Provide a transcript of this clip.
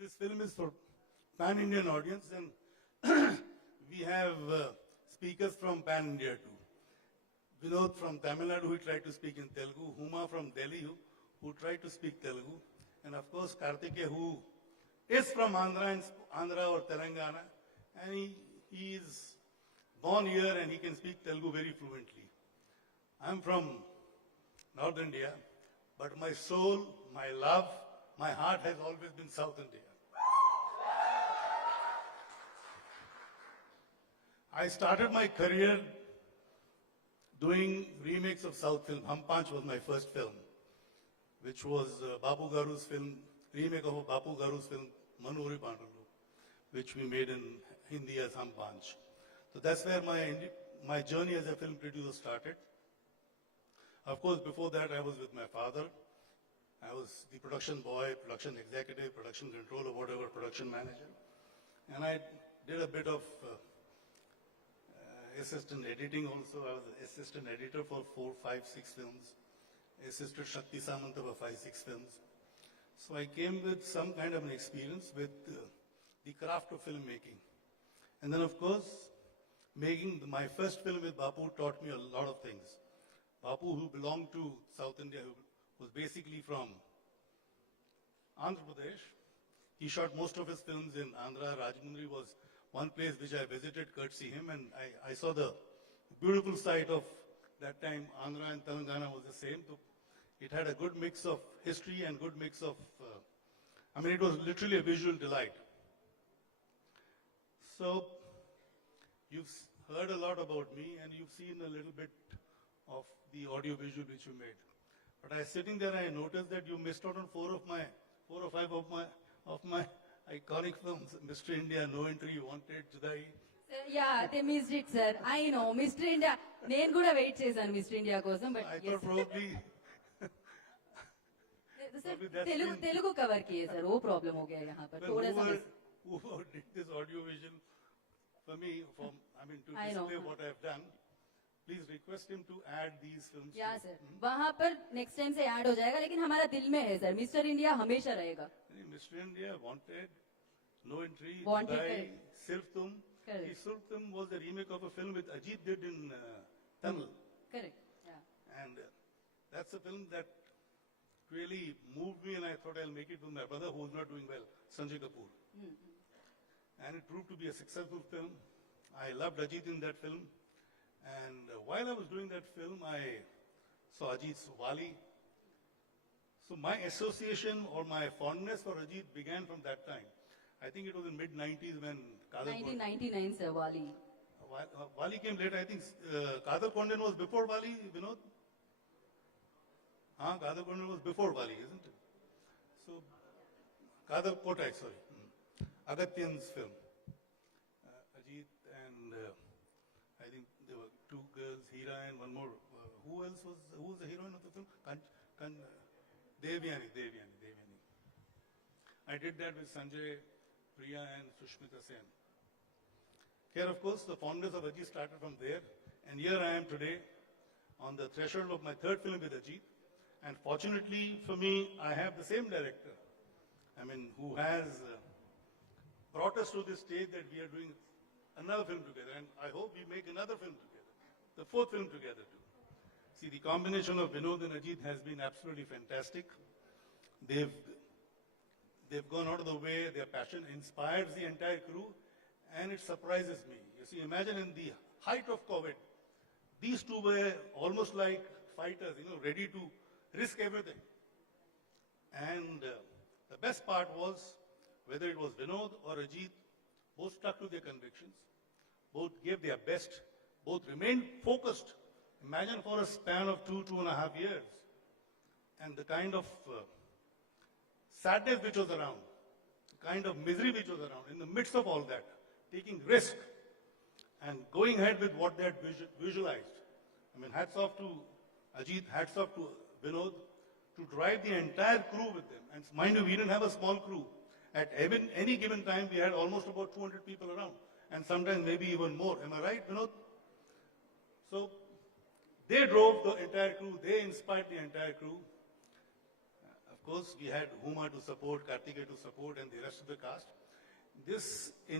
this film is for pan-Indian audience, and we have speakers from pan-India too. Vinod from Tamil Nadu, who tried to speak in Telugu. Huma from Delhi, who tried to speak Telugu. And of course, Kartikeya, who is from Andhra or Telangana. And he is born here and he can speak Telugu very fluently. I'm from North India, but my soul, my love, my heart has always been South India. I started my career doing remakes of South film. Hum Panch was my first film, which was Babu Garu's film, remake of Babu Garu's film, Manuri Pandalu, which we made in Hindi as Hum Panch. So that's where my journey as a film producer started. Of course, before that, I was with my father. I was the production boy, production executive, production controller, whatever, production manager. And I did a bit of assistant editing also. I was assistant editor for 4, 5, 6 films. Assisted Shakti Samanta for 5, 6 films. So I came with some kind of an experience with the craft of filmmaking. And then, of course, making my first film with Bapu taught me a lot of things. Bapu, who belonged to South India, who was basically from Andhra Pradesh. He shot most of his films in Andhra. Rajmundry was one place which I visited courtesy him, and I saw the beautiful sight of that time. Andhra and Telangana was the same. So it had a good mix of history and good mix of, it was literally a visual delight. So you've heard a lot about me and you've seen a little bit of the audio visual which you made. But I was sitting there and I noticed that you missed out on 4 or 5 of my iconic films. Mr. India, No Entry, Wanted, Judai. Yeah, they missed it, sir. I know. Mr. India, నేను కూడా wait చేశాను mister India కోసం, but I thought probably Telugu cover किए sir, वो problem हो गया यहाँ पर थोड़ा सा. Whoever did this audio vision for me, to display what I have done, please request him to add these films. Yeah, sir. वहाँ पर next time से ऐड हो जाएगा, लेकिन हमारा दिल में है सर, मिस्टर इंडिया हमेशा रहेगा. Mr. India, Wanted, No Entry, Wanted, Judai, Sirf Tum. Sirf Tum was a remake of a film with Ajith did in Tamil. Correct. Yeah. And that's a film that really moved me, and I thought I'll make it with my brother who was not doing well, Sanjay Kapoor. And it proved to be a successful film. I loved Ajith in that film. And while I was doing that film, I saw Ajith's Wali. So my association or my fondness for Ajith began from that time. I think it was in mid-90s when 1999, sir, Wali. Wali came later. I think Kadar Kondan was before Wali, Vinod? Kadar Kondan was before Wali, isn't it? So, Kadar Kotak, sorry. Agatyan's film. Ajith and I think there were 2 girls, Hira and one more. Who was the heroine of the film? Devyani. I did that with Sanjay, Priya and Sushmita Sen. Here, of course, the fondness of Ajith started from there. And here I am today on the threshold of my 3rd film with Ajith. And fortunately for me, I have the same director, who has brought us to this stage that we are doing another film together. And I hope we make another film together, the 4th film together too. See, the combination of Vinod and Ajith has been absolutely fantastic. They've gone out of the way, their passion inspires the entire crew, and it surprises me. You see, imagine in the height of COVID, these 2 were almost like fighters, ready to risk everything. And the best part was, whether it was Vinod or Ajith, both stuck to their convictions, both gave their best, both remained focused. Imagine for a span of 2.5 years, and the kind of sadness which was around, the kind of misery which was around, in the midst of all that, taking risk and going ahead with what they had visualized. Hats off to Ajith, hats off to Vinod, to drive the entire crew with them. And mind you, we didn't have a small crew. At any given time, we had almost about 200 people around, and sometimes maybe even more. Am I right, Vinod? So, they drove the entire crew, they inspired the entire crew. Of course, we had Huma to support, Kartikeya to support, and the rest of the cast. This, in